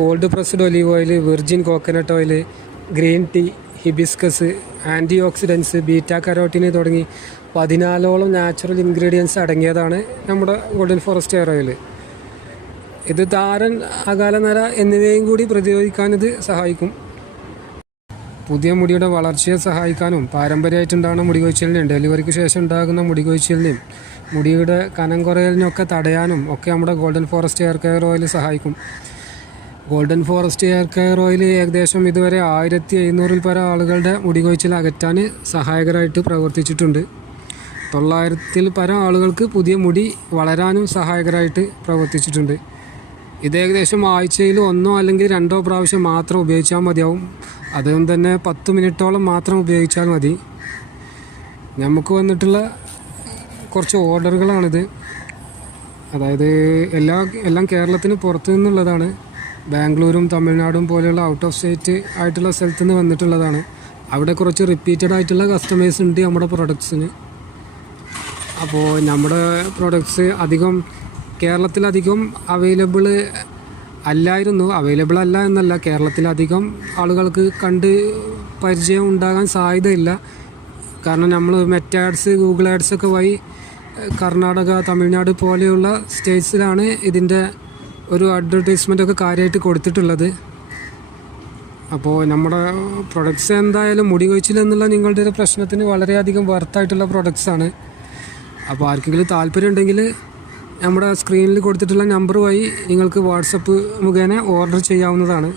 Called pressed olive oil, virgin coconut oil, green tea, hibiscus, antioxidants, beta carotene തുടങ്ങി 14ഓളം natural ingredients അടങ്ങിയതാണ് നമ്മുടെ golden forest hair oil. ഇത് താരൻ, അകാലനര എന്നിവയും കൂടി പ്രതിരോധിക്കാൻ ഇത് സഹായിക്കും. പുതിയ മുടിയുടെ വളർച്ചയെ സഹായിക്കാനും പാരമ്പര്യമായിട്ടുണ്ടാകുന്ന മുടി കൊഴിച്ചിലിനെയും ഡെലിവറിക്ക് ശേഷം ഉണ്ടാകുന്ന മുടി കൊഴിച്ചിലിനെയും മുടിയുടെ കനം കുറയലിനൊക്കെ തടയാനും ഒക്കെ നമ്മുടെ golden forest hair care oil സഹായിക്കും. Golden forest hair care oil ഏകദേശം ഇതുവരെ 1700-ൽ പരം ആളുകളുടെ മുടി കൊഴിച്ചിൽ അകറ്റാൻ സഹായകരമായിട്ട് പ്രവർത്തിച്ചിട്ടുണ്ട്. 900-ൽ പരം ആളുകൾക്ക് പുതിയ മുടി വളരാനും സഹായകരമായിട്ട് പ്രവർത്തിച്ചിട്ടുണ്ട്. ഇത് ഏകദേശം ആഴ്ചയിൽ 1 അല്ലെങ്കിൽ 2 പ്രാവശ്യം മാത്രം ഉപയോഗിച്ചാൽ മതിയാവും. അതും തന്നെ 10 മിനിറ്റോളം മാത്രം ഉപയോഗിച്ചാൽ മതി. നമുക്ക് വന്നിട്ടുള്ള കുറച്ച് ഓർഡറുകളാണിത്. അതായത് എല്ലാം കേരളത്തിന് പുറത്തു നിന്നുള്ളതാണ്. ബാംഗ്ലൂരും തമിഴ്നാടും പോലെയുള്ള ഔട്ട് ഓഫ് സ്റ്റേറ്റ് ആയിട്ടുള്ള സ്ഥലത്ത് നിന്ന് വന്നിട്ടുള്ളതാണ്. അവിടെ കുറച്ച് റിപ്പീറ്റഡ് ആയിട്ടുള്ള കസ്റ്റമേഴ്സ് ഉണ്ട് നമ്മുടെ പ്രൊഡക്ട്സിന്. അപ്പോൾ നമ്മുടെ പ്രൊഡക്ട്സ് കേരളത്തിലധികം അവൈലബിൾ അല്ല എന്നല്ല, കേരളത്തിലധികം ആളുകൾക്ക് കണ്ട് പരിചയം ഉണ്ടാകാൻ സാധ്യതയില്ല. കാരണം നമ്മൾ മെറ്റ ആഡ്സ്, ഗൂഗിൾ ആഡ്സ് ഒക്കെ വഴി കർണാടക, തമിഴ്നാട് പോലെയുള്ള സ്റ്റേറ്റ്സിലാണ് ഇതിൻ്റെ ഒരു അഡ്വർടൈസ്മെൻ്റ് ഒക്കെ കാര്യമായിട്ട് കൊടുത്തിട്ടുള്ളത്. അപ്പോൾ നമ്മുടെ പ്രൊഡക്ട്സ് എന്തായാലും മുടി കൊഴിച്ചിലെന്നുള്ള നിങ്ങളുടെ ഒരു പ്രശ്നത്തിന് വളരെയധികം വർത്തായിട്ടുള്ള പ്രൊഡക്ട്സാണ്. അപ്പോൾ ആർക്കെങ്കിലും താല്പര്യം ഉണ്ടെങ്കിൽ നമ്മുടെ സ്ക്രീനിൽ കൊടുത്തിട്ടുള്ള നമ്പർ വഴി നിങ്ങൾക്ക് വാട്സപ്പ് മുഖേന ഓർഡർ ചെയ്യാവുന്നതാണ്.